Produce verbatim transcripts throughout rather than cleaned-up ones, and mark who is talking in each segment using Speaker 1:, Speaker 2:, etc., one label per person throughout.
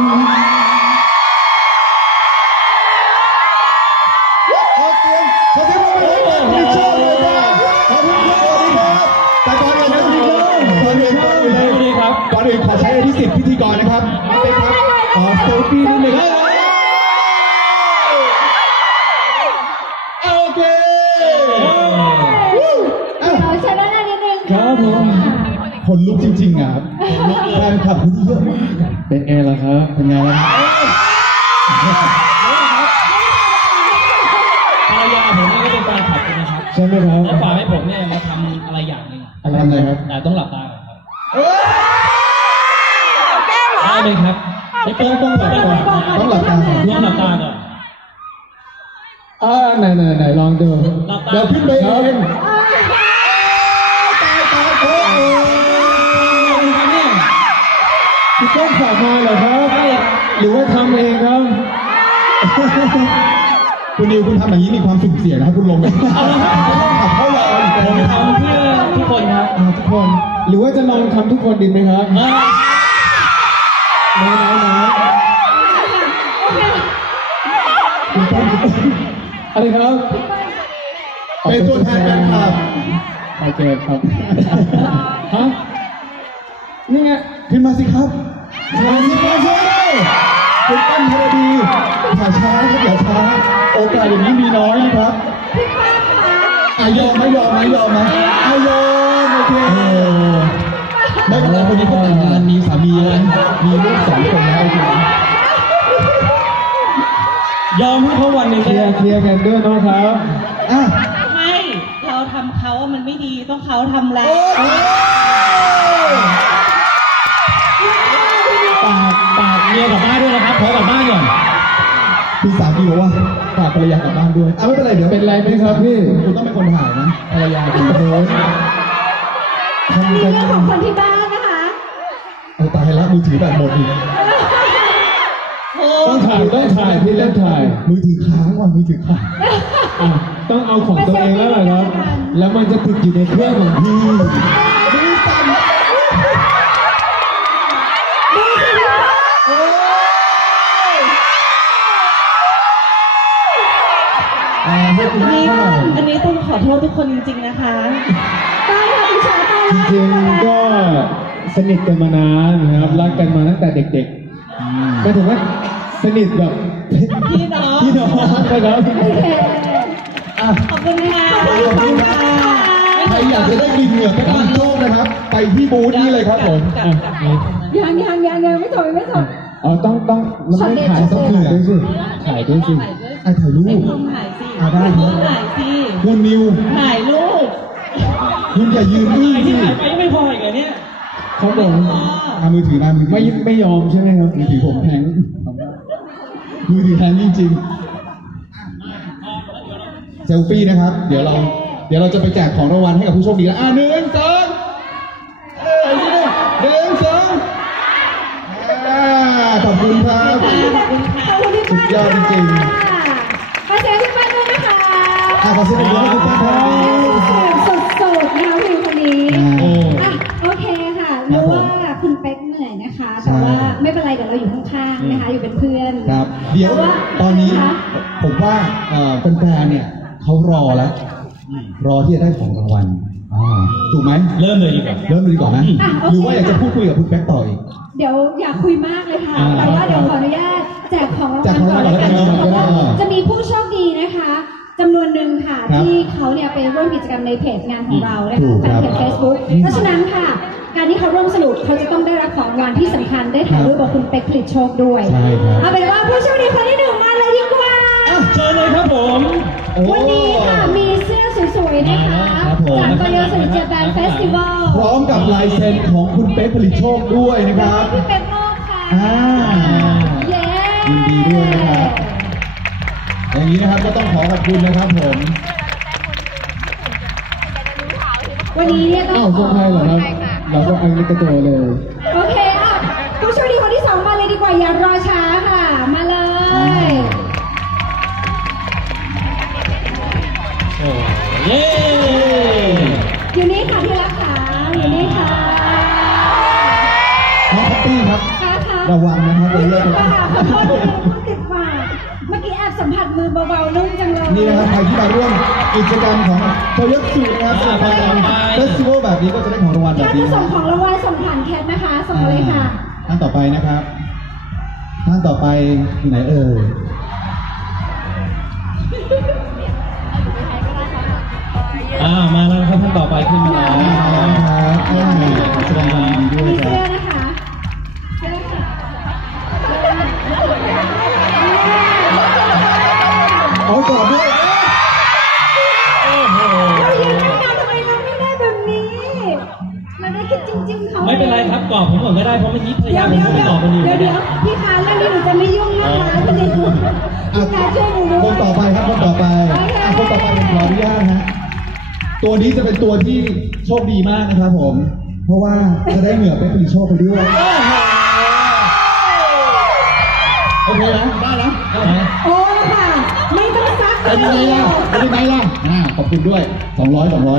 Speaker 1: ขอเสียงขอเสียงปรบมือให้กับพี่โชคเลยครับขอบคุณครับสวัสดีครับแต่ก่อนอื่นนะพี่โชคก่อนอื่นก่อนอื่นครับก่อนอื่นขอใช้อภิสิทธิ์พิธีกรนะครับเป็นครับขอเซลฟี่นิดนึงครับโอเค
Speaker 2: เราใช้ด้านหน้านิดนึง
Speaker 1: ครับผมคนลุกจริงๆอ่ะแฟนคลับคนที่เยอะมากเป็นไงล่ะครับเป็นไงล่ะ
Speaker 3: ภรรยาผมนี่ก็เป็นแฟนคลับนะครับ
Speaker 1: ใช่ไหมครับ
Speaker 3: แล้วฝากให้ผมเนี่ยมาทำอะไรอย่างหนึ่ง
Speaker 1: อะไรครับ
Speaker 3: แต่ต้องหลับตาก่อนครับได้เลยครับไม่ต้องต้องหลับตา
Speaker 1: ต้องหลับตา
Speaker 3: ต้องหลับตาก่อน
Speaker 1: อ่าไหนไหนไหนลองดูเดี๋ยวขึ้นไปเองพี่ต้องฝากมาเหรอครับหรือว่าทำเองครับคุณนิวคุณทำอย่างนี้มีความสุ่มเสี่ยงนะครับคุณลงไปขับเข้ารออีกคน
Speaker 3: ทำเพื่อทุกคนครับ
Speaker 1: ทุกคนหรือว่าจะลองทำทุกคนดีไหมครับไม่ไม่ไม่คุณต้องอะไรครับเป็นตัวแทนแฟนคลับโอเคครับฮะนี่ไงขึ้นมาสิครับมาสิมาสิคุณตั้งพอดีอย่าช้าครับอย่าช้าโอกาสอย่างนี้มีน้อยนะครับอายอมไหมยอมไหมยอมไหมอายอมโอเคไม่เป็นไรคนนี้เขาแต่งงานมีสามีแล้วมีลูกสองคนแล้วคุณ
Speaker 3: ยอมให้เขาวันหนึ่ง
Speaker 1: เคลียร์เคลียร์กันด้วยนะครับอ่ะ
Speaker 2: ไม่เราทำเขามันไม่ดีต้องเขาทำแล้ว
Speaker 3: ปากปากเมียกลับบ้านด้วยนะครับขอกลับบ้านก่อน
Speaker 1: พี่สามีบอกว่าฝากภรรยากลับบ้านด้วยอ่ะไม่เป็นไรเดี๋ยวเป็นไรไหมครับพี่คุณต้องเป็นคนถ่ายนะภรรยาคุณโดน
Speaker 2: มีเรื่องของคนที่บ้านนะคะ
Speaker 1: เอาตายแล้วมือถือแบบหมดอีกต้องถ่ายต้องถ่ายพี่เล่นถ่ายมือถือค้างว่ะมือถือค้างต้องเอาของตัวเองแล้วเหรอครับแล้วมันจะติดอยู่ในเครื่องของพี่มือสั่น
Speaker 2: อันนี้อันนี้ต้องขอโทษทุกคนจริงๆนะคะได้ค่ะพี่ชาตา
Speaker 1: จริงๆก็สนิทกันมานานนะครับรักกันมาตั้งแต่เด็กๆก็ถือว่าสนิทแบบ
Speaker 2: พี่น้อง
Speaker 1: พี่น้องนะครับ
Speaker 2: ขอบคุณค่ะขอบคุณค่ะ
Speaker 1: ใครอยากจะได้กินเหงื่อก็ต้องโชคนะครับไปที่บูธนี่เลยครับผม
Speaker 2: ยังยังยังยังไม่ถอยไม่ถอย
Speaker 1: อ๋อต้องต้องไม่ถ่ายต้องถ่ายด้วยสิถ่ายด้วยสิถ่ายรูป
Speaker 2: ถ่ายสิ
Speaker 1: ได้ไหม
Speaker 2: ถ่ายสิ
Speaker 1: คุณนิว
Speaker 2: ถ่ายรูป
Speaker 1: คุณอย่ายืนอื้อ
Speaker 3: สิถ่ายไปไม่พออีกเหรอเนี่ย
Speaker 1: เขาบอกเอามือถือมามือไม่ไม่ยอมใช่ไหมครับมือถือผมแพงมือถือแพงจริงๆเซลฟี่นะครับเดี๋ยวเราเดี๋ยวเราจะไปแจกของรางวัลให้กับผู้โชคดีแล้วอ่ะหนึ่งสองหนึ่งสองขอบคุณครับ
Speaker 2: ขอบคุณค่ะ
Speaker 1: สุดยอดจริง
Speaker 2: ๆขอเสียงพี่ป้าด้วยนะคะ
Speaker 1: ขอเสียงพี่ป้าด้วยนะครับ
Speaker 2: สดสดนะคะพี่คนนี้อ่ะโอเคค่ะรู้ว่าคุณเป๊กเหนื่อยนะคะแต่ว่าไม่เป็นไรเดี๋ยวเราอยู่ข้างๆนะคะอยู่เป็นเพื่อน
Speaker 1: ครับเดี๋ยวตอนนี้ผมว่าแฟนๆเนี่ยเขารอแล้วรอที่จะได้ของรางวัลถูกไหม
Speaker 3: เริ่มเลยดีกว่า
Speaker 1: เริ่มเลยดีกว่านะหรือว่าอยากจะพูดคุยกับคุณแป๊กต่ออีก
Speaker 2: เดี๋ยวอยากคุยมากเลยค่ะแต่ว่าเดี๋ยวขออนุญาตแจกของรางวัลก่อนแล้วกันเพราะว่าจะมีผู้โชคดีนะคะจำนวนหนึ่งค่ะที่เขาเนี่ยไปร่วมกิจกรรมในเพจงานของเรานะคะแฟนเพจ เฟซบุ๊ก เพราะฉะนั้นค่ะการที่เขาร่วมสนุกเขาจะต้องได้รับของรางวัลที่สำคัญได้ถ่ายรูปกับคุณเป๊กผลิตโชคด้วยเอาเป็นว่าผู้โชคดีคนที่หนึ่งมาเลยดีกว่า
Speaker 3: เชิญเลยครับผม
Speaker 2: วันนี้ค่ะมีเสื้อสวยๆนะคะจากโตโยต้าเจแปนเฟสติวัล
Speaker 1: พร้อมกับลายเซ็นของคุณเป๊กผลิตโชคด้วยนะครับ
Speaker 2: พี่เป๊กโลกค่ะเย้
Speaker 1: ยินดีด้วยนะครับอย่างนี้นะครับก็ต้องขอขอบคุณนะครับผม
Speaker 2: วันนี้เนี่ยต้อง
Speaker 1: ขอใครเหรอครับเราก็อันนี้กระโดดเลย
Speaker 2: โอเคอ่ะผู้โชคดีคนที่สองมาเลยดีกว่าอย่ารอช้าค่ะมาเลย
Speaker 3: เย้
Speaker 2: อยู่นี่ค่ะที่รักค่ะอยู่นี่ค่ะ
Speaker 1: น้องพัตตี้ครับระวังนะครับเดี๋ยวเลิกกัน
Speaker 2: ปากขอโทษทีพูดติดปากเมื่อกี้แอบสัมผัสมือเบาๆนุ่มจังเลย
Speaker 1: นี่นะครับใครที่มาร่วมกิจกรรมของโตโยต้นะครับสำหรับงานเฟสติวัลแบบนี้ก็จะได้ของรางวัลแบบ
Speaker 2: ถ้า
Speaker 1: นี้
Speaker 2: จะส่งของรางวัลส่งผ่านแคทนะคะส่งมาเลยค่ะ
Speaker 1: ท่านต่อไปนะครับท่านต่อไปอยู่ไหนเอ่ย
Speaker 3: อ่ามาแล้วนะครับท่านต่อไปขึ้นมาแล้ว
Speaker 1: ครับแสดงความยินดีด้วย
Speaker 2: มี
Speaker 1: ครั
Speaker 2: เสื้อบ นะคะเสื้อค่ะ
Speaker 1: เอากรอบด้วย
Speaker 3: โอ้โห
Speaker 2: เรายืนตั้งนานทำไมเราไม่ได้แบบนี้เราได้คิดจริงๆเขา
Speaker 3: ไม่เป็นไรครับกรอบผมก่อนก็ได้เพราะเมื่อกี้ภรร
Speaker 2: เดี๋
Speaker 3: ยา
Speaker 2: ยว
Speaker 3: ผม
Speaker 2: เดี๋ยว
Speaker 3: พูด
Speaker 2: เดี๋ยว
Speaker 3: กรอบคนเดียว
Speaker 2: เดี๋ยวเดี๋ยวพี่คะเรื่องนี้หนูจะไม่ยุ่งนะคะพี่นิดพี่คะช่วยหนูด้วย
Speaker 1: คนต่อไปครับคนต่อไปอ่ะคนต่อไปผมขออนุญาตฮะตัวนี้จะเป็นตัวที่โชคดีมากนะครับผม เพราะว่าจะได้เหงื่อเป็นผลิตโชคไปด้วยโอเคนะได้นะ
Speaker 2: โอ้ค่ะ ไม่ต้องซัก
Speaker 1: เป็นยังไงล่ะเป็นยังไงล่ะอ่าขอบคุณด้วยสองร้อยสองร้อย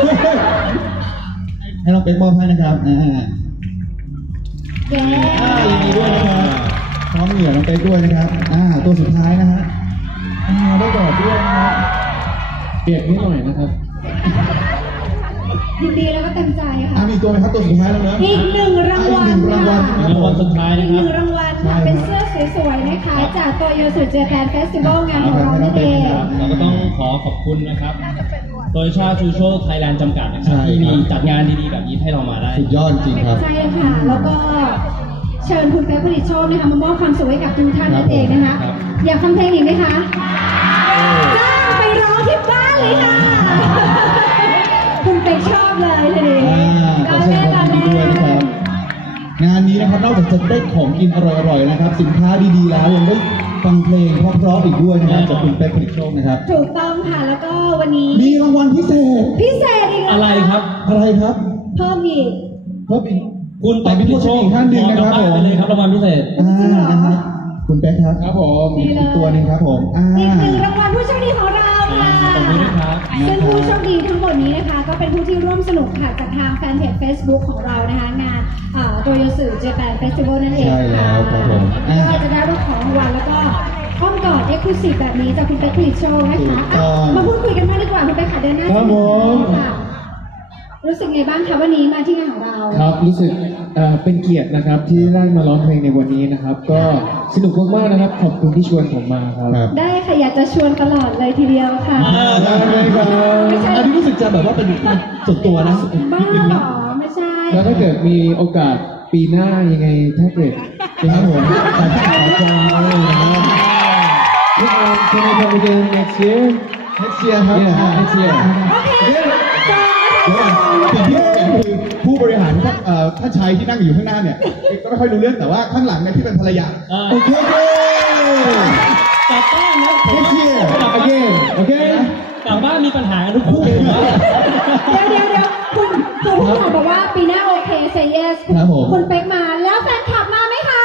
Speaker 1: ให้น้องเป๊กมอบให้นะครับอ่า
Speaker 2: แย่
Speaker 1: อ่ายินดีด้วยนะครับพร้อมเหงื่อน้องเป๊กด้วยนะครับอ่าตัวสุดท้ายนะฮะอ่าได้กอดด้วยนะครับเปียกนิดหน่อยนะครับ
Speaker 2: ยินดีแล้วก็เต็มใจ
Speaker 1: อ่า
Speaker 2: ค่ะ
Speaker 1: มีตัวไหมครับตัวสุดท้ายแล้วเนอะ
Speaker 2: อีกหนึ่งรางวัล
Speaker 1: อีกหนึ่งรางวัล
Speaker 2: ค่ะ
Speaker 3: รางวัลสุดท้าย
Speaker 2: อี
Speaker 3: นะ
Speaker 2: ก
Speaker 3: ค
Speaker 2: ห
Speaker 3: รับ
Speaker 2: นึ่งรางวัลค่ะเป็นเสื้อสวยๆนะคะจากโตโยสุเจแปนเฟสติวัลงานของเรานั่นเอง
Speaker 3: เราก็ต้องขอขอบคุณนะครับโดยชาชูโชไทยแลนด์จำกัดนะครับที่มีจัดงานดีๆแบบนี้ให้เรามาได้
Speaker 1: สุดยอดจริงครับ
Speaker 2: ใช่ค่ะ แล้วก็เชิญคุณเป๊กผลิตโชคนะคะมามอบความสุขให้กับทุกท่านนั่นเองนะคะ
Speaker 3: ครับ
Speaker 2: อยากฟังเพลงอีกไหมคะจ้างไปร้องที่บ้านเลยค่ะ คุณเป๊กชอบเลยทีนี้
Speaker 1: อ่าขอแสดงความยินดีด้วยนะครับ งานนี้นะครับนอกจากจะได้ของกินอร่อยๆนะครับ สินค้าดีๆแล้วยังได้ฟังเพลงเพราะๆอีกด้วยนะครับจากคุณเป๊กผลิตโชคนะครับ
Speaker 2: ถูกต้องค่ะ แล้วก็วันนี้
Speaker 1: มีรางวัลพิเศษ
Speaker 2: พิเศษอีกแล้ว
Speaker 3: อะไรครับ
Speaker 1: อะไรครับ
Speaker 2: เพิ่มอีก
Speaker 1: เพิ่มอีก
Speaker 3: คุณ
Speaker 1: แต่มีผู้ชมอีกท่านหนึ่งนะครับ
Speaker 3: ขอกลั
Speaker 1: ผม
Speaker 3: ไปเลยครับรางวัลพิเศษ
Speaker 1: อ่านะฮะคุณเป๊กครับครับผม
Speaker 2: ดีเลย
Speaker 1: อีกตัวหนึ่งครับผมอ่า
Speaker 2: อีกหนึ่งรางวัลผู้โชคดีของเราค่ะ
Speaker 3: ขอบคุณนะครับ
Speaker 2: ซึ่งผู้โชคดีทั้งหมดนี้นะคะ ก็เป็นผู้ที่ร่วมสนุกค่ะจากทางแฟนเพจ Facebook ของเรานะคะ งานโตโยสุเจแปนเฟสติวัลนั่นเอง
Speaker 1: ใช่แล้วครับผม
Speaker 2: ก็จะได้รับของรางวัลแล้วก็อ้อมกอดเอ็กซ์คลูซีฟแบบนี้จากคุณเป๊กผลิตโชคนะคะอ่ะมาพูดคุยกันบ้างดีกว่าคุณเป๊กค่ะเดินหน้า
Speaker 1: ครับผม
Speaker 2: ค่ะรู้สึกไงบ้างคะวันนี้มาที่งานของเรา
Speaker 4: ครับรู้สึกเอ่อเป็นเกียรตินะครับที่ได้มาร้องเพลงในวันนี้นะครับ ก็สนุกมากๆนะครับ ขอบคุณที่ชวนผมมาครับ
Speaker 1: ครับ
Speaker 2: ได้ค่ะอยากจะชวนตลอดเลยทีเดียวค่ะ
Speaker 3: อ่า
Speaker 1: ได้เลยครับอันนี้รู้สึกจะแบบว่าเป็นส่วนตัวนะ
Speaker 2: บ้า
Speaker 1: นิดนึง
Speaker 2: เหร
Speaker 1: นะ
Speaker 2: อไม่ใช่
Speaker 4: แล้วถ้าเกิดมีโอกาสปีหน้ายังไงถ้าเกิด
Speaker 1: ครับผมขอบคุณขอจองเลยนะครับ
Speaker 4: Look, uh, can I come again next year?
Speaker 1: next year ครับ
Speaker 4: Yeah, next year.
Speaker 2: โอเคจอง
Speaker 1: เดี๋ยว
Speaker 2: นะคะ
Speaker 1: ก่อนสิ่งที่เห็นคือผู้บริหารท่านเอ่อท่านชายที่นั่งอยู่ข้างหน้าเนี่ยก็ไม่ค่อยรู้เรื่องแต่ว่าข้างหลังเนี่ยที่เป็นภรรยา
Speaker 3: อ่า
Speaker 1: โอเคโอเค
Speaker 3: กลับบ้านนะ
Speaker 1: next year
Speaker 4: Again, okay?
Speaker 3: กลับบ้านมีปัญหากันทุกคู่ผมว่า
Speaker 2: เดี๋ยวเดี๋ยวเดี๋ยวคุณคุณผู้ชมบอกว่าปีหน้าโอเค say yes
Speaker 1: ครับผม
Speaker 2: คุณเป๊กมาแล้วแฟนคลับมาไหมคะ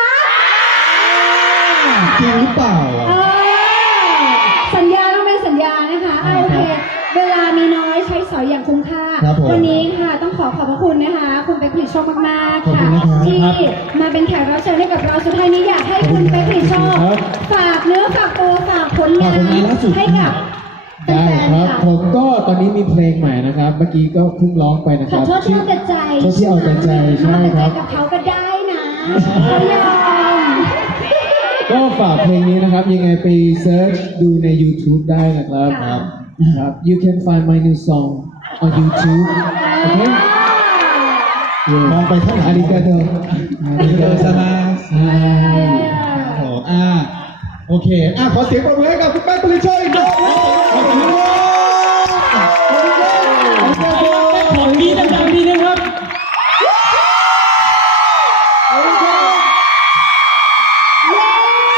Speaker 1: จริงหรือเปล่า
Speaker 2: เออสัญญาต้องเป็นสัญญานะคะอ่ะโอเค เวลามีน้อยใช้สอยอย่างคุ้มค่า
Speaker 1: ครับผม
Speaker 2: วันนี้ค่ะต้องขอขอบพระคุณนะคะ คุณเป๊กผลิตโชคมาก
Speaker 1: ขอบ
Speaker 2: ๆ
Speaker 1: คุ
Speaker 2: ค่ะ
Speaker 1: ณนะครับ
Speaker 2: ที่มาเป็นแขกรับเชิญให้กับเราสุดท้ายนี้อยากให้คุณเป๊กผลิตโชค
Speaker 4: ครับ
Speaker 2: ฝากเนื้อฝากตัวฝากผลงา
Speaker 1: ฝากผลงาน
Speaker 2: น
Speaker 1: ล่าสุด
Speaker 2: ให้กับ
Speaker 4: ได้
Speaker 2: แฟน
Speaker 4: ค
Speaker 2: ๆ
Speaker 4: รับ
Speaker 2: ค่ะ
Speaker 4: ผมก็ตอนนี้มีเพลงใหม่นะครับ เมื่อกี้ก็เพิ่งร้องไปนะ
Speaker 2: ข
Speaker 4: ค
Speaker 2: อ
Speaker 4: รับ
Speaker 2: โทษที่เอาแต่ใจ
Speaker 4: โทษที่เอาแต่ใจใช่ครับ
Speaker 2: เอาแต่ใจกับเขาก็ได้นะเขายอม
Speaker 4: ก็ฝากเพลงนี้นะครับ ยังไงไปเซิร์ชดูใน YouTube ได้นะครับ
Speaker 2: ครับ
Speaker 4: ครับ You can find my new song on YouTube okay
Speaker 1: มองไปข้างหลัง
Speaker 4: อาริกาโต
Speaker 1: อาริกาซามาส
Speaker 4: ใช่
Speaker 1: โอ้อ่าโอเคอ่ะขอเสียงปรบมือให้กับคุณแป๊กผลิตโชคอีกรอบขอบคุณครับขอบคุณครับขอบคุณครับ
Speaker 3: ของดีดังๆดีนะครับ
Speaker 2: เย้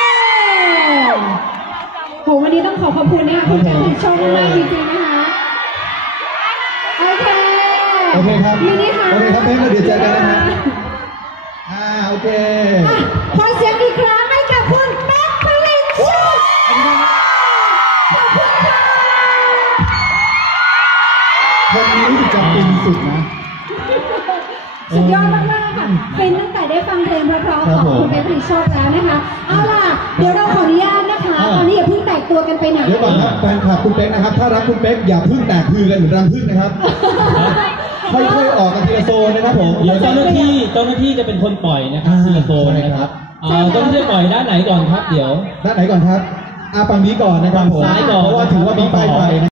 Speaker 2: โหวันนี้ต้องขอขอบคุณนะคะคุณเป๊กผลิตโชคมากๆจริงๆนะคะ โอเค
Speaker 1: โอเคครับ
Speaker 2: มินิฮาร์ท
Speaker 1: โอเคครับเพื่อนเดี๋ยวเจอกันนะครับอ่าโอเค
Speaker 2: อ่ะขอเสียงอีกครั้งให้กับคุณแป๊กผลิตโชคขอบคุณค่ะ
Speaker 1: วันนี้รู้สึกจะฟินสุดนะ
Speaker 2: สุดยอดมากๆค่ะเป็นตั้งแต่ได้ฟังเพลงเพราะๆของคุณเป๊กผลิตโชอบแล้วนะคะเอาล่ะเดี๋ยวเราขออนุญาตนะคะ
Speaker 1: อ่า
Speaker 2: ตอนนี้อย่าเพิ่งแตกตัวกันไปไหน
Speaker 1: เดี๋ยวก่อนครับแฟนคลับคุณเป๊กนะครับ ถ้ารักคุณเป๊กอย่าเพึ่งแตกคือกันเหมือนรังพึ่งนะครับ ค่อยๆออกกันทีละโซนนะครับผม
Speaker 3: เดี๋ยวเจ้าหน้าที่เจ้าหน้าที่จะเป็นคนปล่อยนะครับ
Speaker 1: อ่า
Speaker 3: ทีละโซน
Speaker 1: ใช่
Speaker 3: นะ
Speaker 1: ค
Speaker 3: ค
Speaker 1: รั
Speaker 3: รับ บเอ่อเจ้าหน้าที่ปล่อยด้านไหนก่อนครับ เดี๋ยว
Speaker 1: ด้านไหนก่อนครับอาฝั่งนี้ก่อนนะครับผม
Speaker 3: ฝั่งซ้ายก่อน
Speaker 1: เพราะว่าถือว่ามีป้ายไฟนะ